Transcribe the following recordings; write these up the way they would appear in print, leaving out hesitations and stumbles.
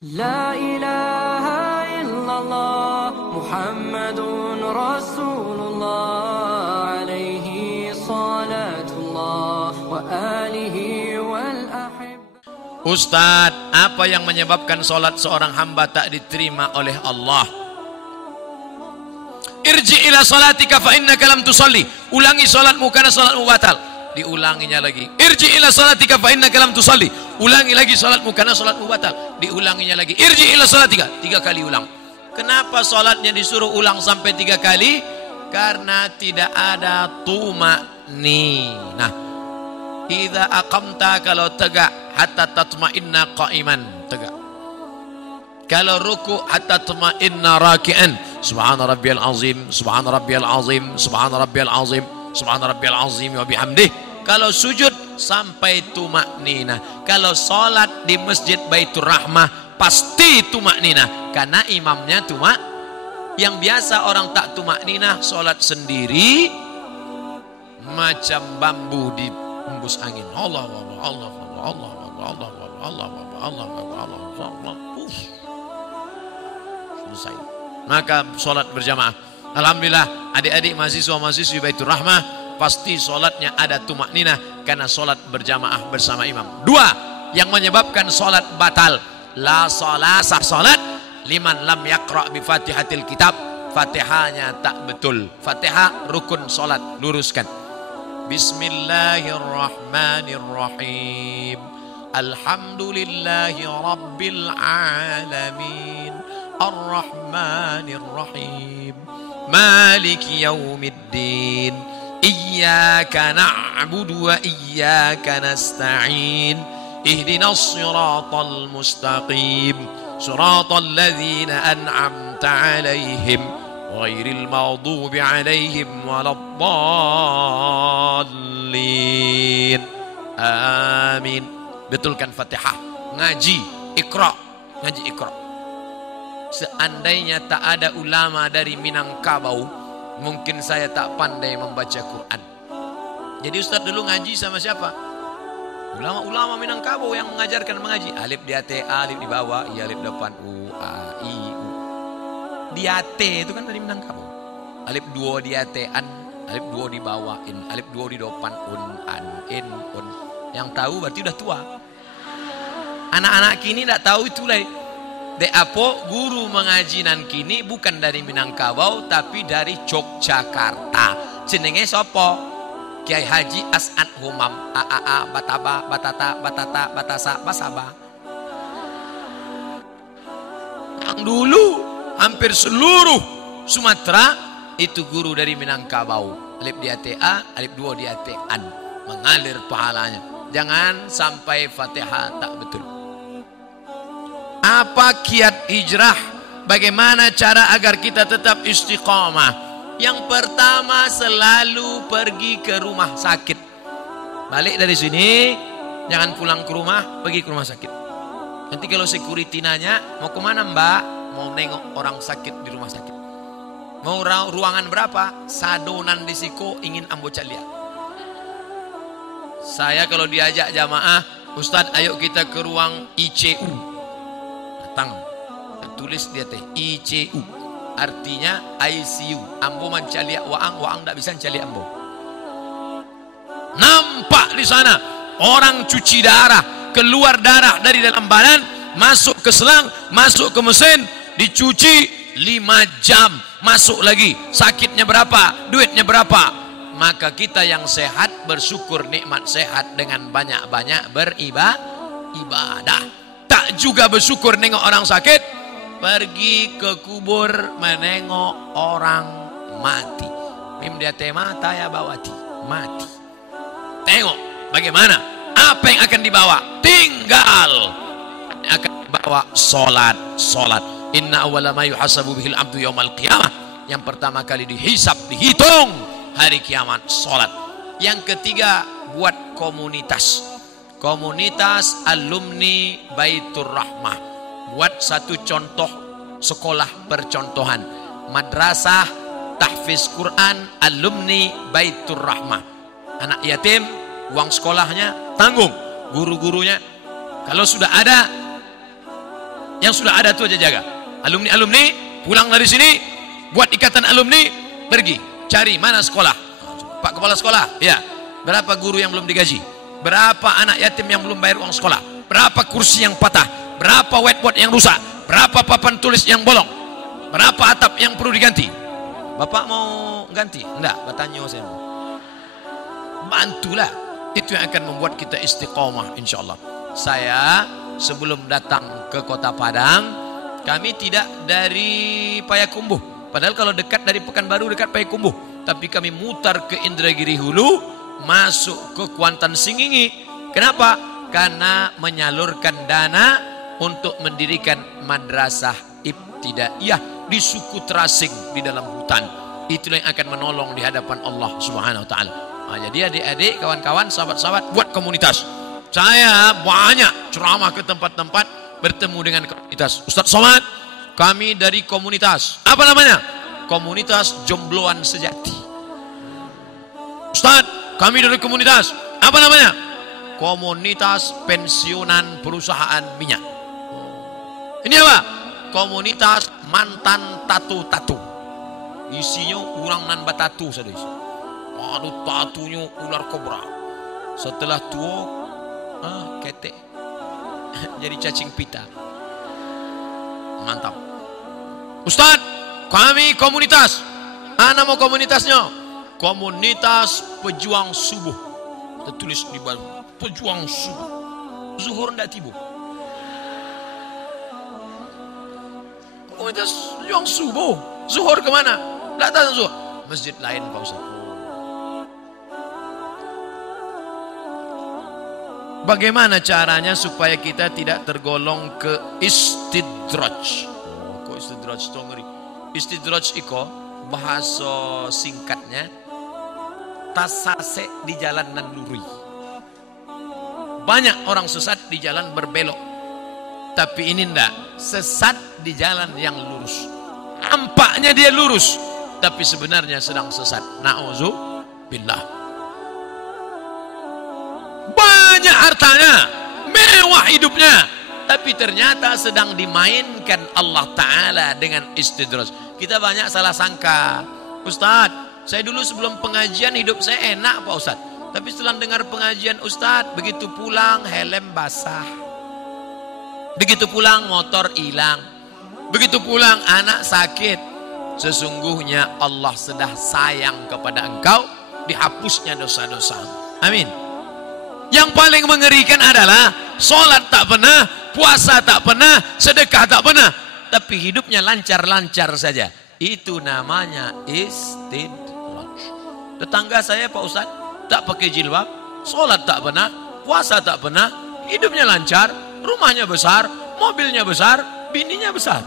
La ilaha illallah Muhammadun Rasulullah alaihi salatullah wa alihi wal ahib. Ustadz, apa yang menyebabkan sholat seorang hamba tak diterima oleh Allah? Irji ila sholatika fa innaka lam tusalli. Ulangi sholatmu karena sholatmu batal. Diulanginya lagi. Irji ila sholatika fa innaka lam tusalli. Ulangi lagi sholatmu karena sholatmu batal. Diulanginya lagi. Irji ila sholatika. 3 kali ulang. Kenapa sholatnya disuruh ulang sampai 3 kali? Karena tidak ada tuma'ninah. Idza aqamta, kalau tegak, hatta tatma'inna qa'iman, tegak. Kalau ruku, hatta tatma'inna raki'an. Subhana rabbiyal azim, subhana rabbiyal azim, subhana rabbiyal azim, subhana rabbiyal azim wa bihamdih. Kalau sujud sampai tuma'ninah. Kalau salat di Masjid Baitur Rahmah pasti tuma'ninah, karena imamnya yang biasa orang tak tuma'ninah salat sendiri macam bambu di hembus angin. Allah Allah Allah Allah Allah Allah Allah Allah. Selesai. Maka sholat berjamaah. Alhamdulillah adik-adik mahasiswa-mahasiswi Baitur Rahmah pasti sholatnya ada tumakninah karena sholat berjamaah bersama imam. 2 yang menyebabkan sholat batal. La sholat, sah sholat liman lam yaqra bi fatihatil kitab. Fatihahnya tak betul. Fatihah rukun sholat, luruskan. Bismillahirrahmanirrahim. Alhamdulillahi rabbil alamin. Ar-Rahmanir-Rahim. Maliki yaumiddin. Iyyaka na'budu wa iyyaka nasta'in. Ihdinas siratal mustaqim. Siratal ladzina an'amta 'alaihim ghairil maghdubi 'alaihim waladdallin. Amin. Betulkan Fatihah. Ngaji Iqra. Ngaji Iqra. Seandainya tak ada ulama dari Minangkabau, mungkin saya tak pandai membaca Quran. Jadi Ustadz dulu ngaji sama siapa? Ulama-ulama Minangkabau yang mengajarkan mengaji. Alif di atas, alif di bawah, i alif depan, u a i u. Di atas itu kan dari Minangkabau. Alif 2 di atas, an, alif 2 di bawah, in, alif 2 di depan, un, an, in, un. Yang tahu berarti udah tua. Anak-anak kini tak tahu itu lah. Apo guru mengaji nan kini bukan dari Minangkabau tapi dari Yogyakarta. Jenenge sopo? Kiai Haji As'ad Humam. AAA Bataba Batata Batata Batasa Basaba. Yang dulu hampir seluruh Sumatera itu guru dari Minangkabau. Alif di ATA, alif 2 di ATAN. Mengalir pahalanya. Jangan sampai Fatihah tak betul. Apa kiat hijrah? Bagaimana cara agar kita tetap istiqamah? Yang pertama, selalu pergi ke rumah sakit. Balik dari sini, jangan pulang ke rumah, pergi ke rumah sakit. Nanti kalau security nanya, mau kemana mbak? Mau nengok orang sakit di rumah sakit. Mau ruangan berapa? Sadonan disiko, ingin ambo calia. Saya kalau diajak jamaah, Ustadz ayo kita ke ruang ICU. Datang, tulis dia teh ICU, artinya ICU. Ambo mencaliak waang tak bisa mencaliak ambo. Nampak di sana orang cuci darah, keluar darah dari dalam badan, masuk ke selang, masuk ke mesin, dicuci 5 jam, masuk lagi. Sakitnya berapa? Duitnya berapa? Maka kita yang sehat bersyukur nikmat sehat dengan banyak-banyak beribadah. Tak juga bersyukur nengok orang sakit, pergi ke kubur menengok orang mati. Mim dia mata ya bawati, mati. Tengok bagaimana, apa yang akan dibawa? Tinggal akan dibawa salat. Inna awwala ma yuhasabu bihil abdu yaumal qiyamah. Yang pertama kali dihisab, dihitung hari kiamat, salat. Yang ketiga, buat komunitas alumni Baitur Rahmah. Buat satu contoh sekolah percontohan, madrasah tahfiz Quran alumni Baitur Rahmah. Anak yatim, uang sekolahnya tanggung, guru-gurunya. Kalau sudah ada Yang sudah ada itu aja jaga. Alumni pulang dari sini, buat ikatan alumni, pergi cari mana sekolah. Pak Kepala Sekolah, ya, berapa guru yang belum digaji, berapa anak yatim yang belum bayar uang sekolah, berapa kursi yang patah, berapa whiteboard yang rusak, berapa papan tulis yang bolong, berapa atap yang perlu diganti. Bapak mau ganti? Enggak, bertanya saya mau. Bantulah, itu yang akan membuat kita istiqomah insyaallah. Saya sebelum datang ke Kota Padang, kami tidak dari Payakumbuh. Padahal kalau dekat dari Pekanbaru dekat Payakumbuh, tapi kami mutar ke Indragiri Hulu, masuk ke Kuantan Singingi. Kenapa? Karena menyalurkan dana untuk mendirikan madrasah ibtidaiyah di suku terasing di dalam hutan. Itulah yang akan menolong di hadapan Allah Subhanahu wa taala. Nah, jadi adik-adik, kawan-kawan, sahabat-sahabat, buat komunitas. Saya banyak ceramah ke tempat-tempat, bertemu dengan komunitas. Ustaz Somad, kami dari komunitas. Apa namanya? Komunitas Jombloan Sejati. Ustaz, kami dari komunitas. Apa namanya? Komunitas Pensiunan Perusahaan Minyak. Ini apa? Komunitas Mantan Tatu-Tatu. Isinya orang nan batatu saja isi. Aduh, tatunya ular kobra. Setelah tua, ketek. Jadi cacing pita. Mantap. Ustaz, kami komunitas. Nama komunitasnya Komunitas Pejuang Subuh. Tertulis di bawah, Pejuang Subuh. Zuhur ndak tiba. Komunitas Pejuang Subuh. Zuhur kemana? Ndak tahu zuhur. Masjid lain Pak Ustaz. Bagaimana caranya supaya kita tidak tergolong ke istidraj? Kok istidraj itu ngeri? Istidraj iko bahasa singkatnya tasase di jalan nan lurui. Banyak orang sesat di jalan berbelok, tapi ini ndak, sesat di jalan yang lurus. Nampaknya dia lurus, tapi sebenarnya sedang sesat. Na'udzubillah. Banyak hartanya, mewah hidupnya, tapi ternyata sedang dimainkan Allah Ta'ala dengan istidraj. Kita banyak salah sangka. Ustadz, saya dulu sebelum pengajian hidup saya enak Pak Ustadz, tapi setelah dengar pengajian Ustadz, begitu pulang helm basah, begitu pulang motor hilang, begitu pulang anak sakit. Sesungguhnya Allah sudah sayang kepada engkau, dihapusnya dosa-dosa. Amin. Yang paling mengerikan adalah sholat tak pernah, puasa tak pernah, sedekah tak pernah, tapi hidupnya lancar-lancar saja. Itu namanya istidraj. Tetangga saya Pak Ustadz tak pakai jilbab, sholat tak pernah, puasa tak pernah, hidupnya lancar, rumahnya besar, mobilnya besar, bininya besar.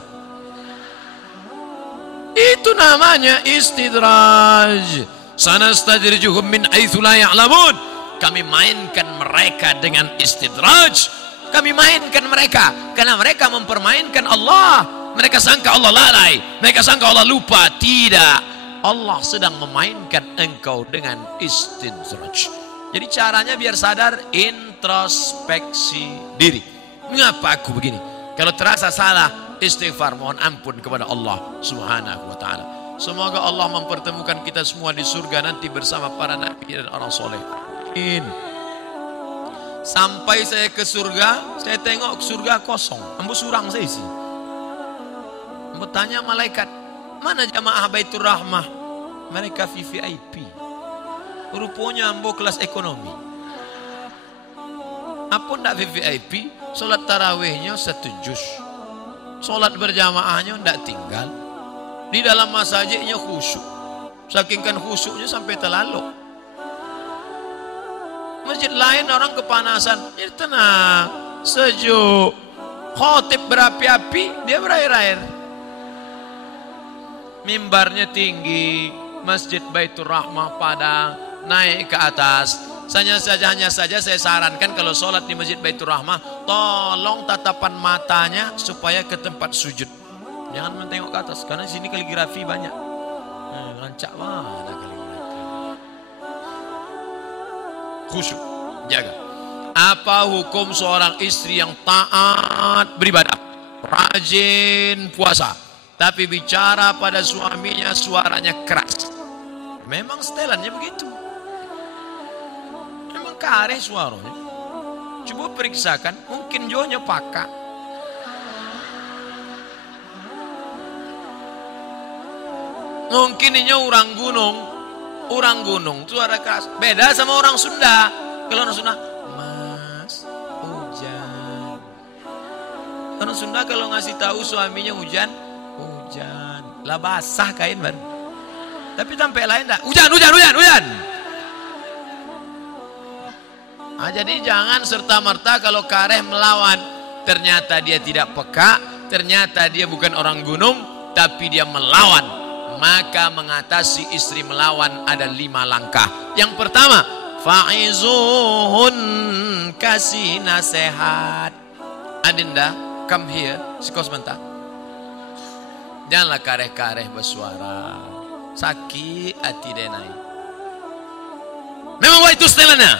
Itu namanya istidraj. Sanastadrijuhum min haitsu la ya'lamun. Kami mainkan mereka dengan istidraj. Kami mainkan mereka karena mereka mempermainkan Allah. Mereka sangka Allah lalai, mereka sangka Allah lupa. Tidak, Allah sedang memainkan engkau dengan istidraj. Jadi caranya biar sadar, introspeksi diri. Mengapa aku begini? Kalau terasa salah, istighfar, mohon ampun kepada Allah Subhanahu wa taala. Semoga Allah mempertemukan kita semua di surga nanti bersama para nabi dan orang soleh. Sampai saya ke surga, saya tengok surga kosong, ambo surang saya isi. Ambo tanya malaikat, mana jamaah Baitur Rahmah? Mereka VIP. Rupanya ambo kelas ekonomi. Apa ndak VIP? Solat tarawihnya 1 juz, solat berjamaahnya ndak tinggal. Di dalam masjidnya khusyuk, saking kan khusyuknya sampai terlalu. Masjid lain orang kepanasan, jadi tenang, sejuk. Khotib berapi-api, dia berair-air. Mimbarnya tinggi, Masjid Baitur Rahmah Padang, naik ke atas. Hanya saja saya sarankan kalau sholat di Masjid Baitur Rahmah, tolong tatapan matanya supaya ke tempat sujud. Jangan mentengok ke atas, karena sini kaligrafi banyak. Rancak mana kaligrafi. Khusyuk, jaga. Apa hukum seorang istri yang taat beribadah, rajin puasa, tapi bicara pada suaminya suaranya keras. Memang setelannya begitu. Memang kareh suaranya. Coba periksakan, mungkin jonya pakak. Mungkin ini orang gunung. Orang gunung suara keras. Beda sama orang Sunda. Kalau orang Sunda, Mas, hujan. Orang Sunda kalau ngasih tahu suaminya hujan, hujan. Lah basah kain baru. Tapi sampai lain tak, hujan, hujan, hujan, hujan. Nah, jadi jangan serta-merta kalau kareh melawan. Ternyata dia tidak peka, ternyata dia bukan orang gunung, tapi dia melawan. Maka mengatasi istri melawan ada 5 langkah. Yang pertama, fa'izuhun, kasih nasihat. Adinda, come here, sikos sebentar. Janganlah kareh-kareh bersuara. Sakit hati denai. Memang itu setelannya.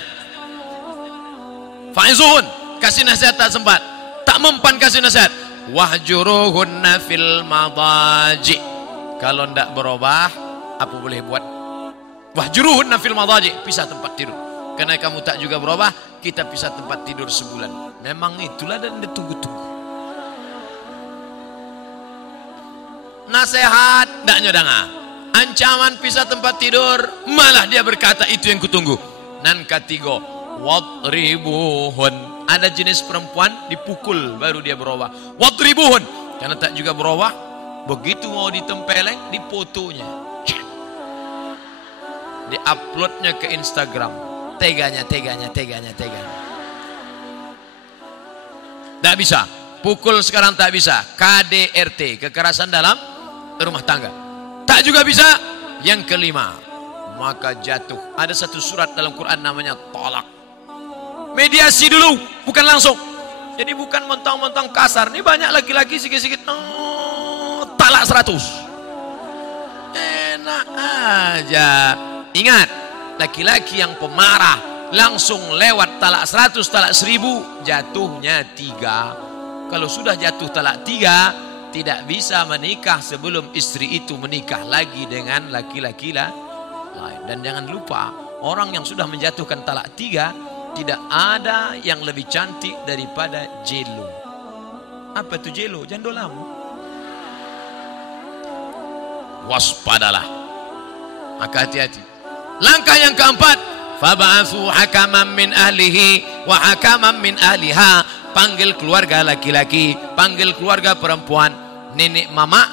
Fa'izuhun, kasih nasihat tak sempat. Tak mempan kasih nasihat. Wahjuruhunna fil madaji. Kalau tidak berubah, apa boleh buat? Wahjuruhunna fil madaji, pisah tempat tidur. Karena kamu tak juga berubah, kita pisah tempat tidur sebulan. Memang itulah dan ditunggu-tunggu. Nasihat tak nyodanga. Ancaman pisah tempat tidur, malah dia berkata itu yang kutunggu. Nan ketiga, wadribuhun. Ada jenis perempuan dipukul baru dia berubah. Wadribuhun. Karena tak juga berubah, begitu mau ditempeleng, difotonya, diuploadnya ke Instagram. Teganya. Tak bisa. Pukul sekarang tak bisa. KDRT, kekerasan dalam rumah tangga. Tak juga bisa. Yang kelima, maka jatuh. Ada satu surat dalam Quran namanya talak. Mediasi dulu, bukan langsung. Jadi bukan mentang-mentang kasar. Ini banyak laki-laki sikit-sikit talak 100. Enak aja. Ingat, laki-laki yang pemarah langsung lewat talak 100, talak 1000, jatuhnya 3. Kalau sudah jatuh talak 3, tidak bisa menikah sebelum istri itu menikah lagi dengan laki-laki lain. Dan jangan lupa, orang yang sudah menjatuhkan talak 3, tidak ada yang lebih cantik daripada jelo. Apa itu jelo? Jandolamu. Waspadalah. Maka hati-hati. Langkah yang keempat, fab'atsu hakaman min ahlihi wa hakaman min ahliha. Panggil keluarga laki-laki, panggil keluarga perempuan, nenek mama,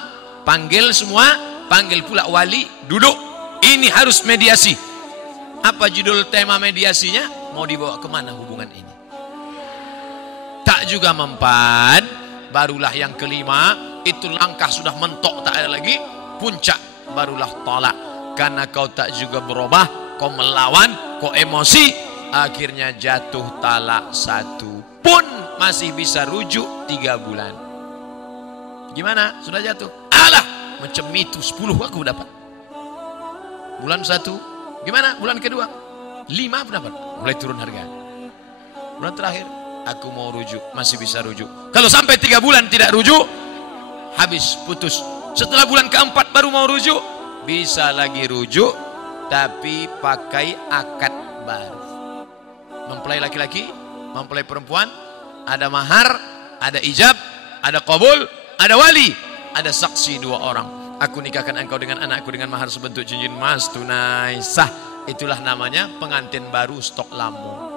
panggil semua, panggil pula wali, duduk. Ini harus mediasi. Apa judul tema mediasinya? Mau dibawa kemana hubungan ini? Tak juga mempan. Barulah yang kelima, itu langkah sudah mentok, tak ada lagi. Puncak, barulah talak. Karena kau tak juga berubah, kau melawan, kau emosi, akhirnya jatuh talak 1 pun masih bisa rujuk 3 bulan. Gimana? Sudah jatuh? Alah, macam itu 10 aku dapat. Bulan 1, gimana? Bulan kedua 5 pun dapat. Mulai turun harga. Bulan terakhir, aku mau rujuk, masih bisa rujuk. Kalau sampai 3 bulan tidak rujuk, habis, putus. Setelah bulan keempat baru mau rujuk, bisa lagi rujuk, tapi pakai akad baru. Mempelai laki-laki, mempelai perempuan, ada mahar, ada ijab, ada qabul, ada wali, ada saksi 2 orang. Aku nikahkan engkau dengan anakku dengan mahar sebentuk cincin emas tunai sah. Itulah namanya pengantin baru stok lama.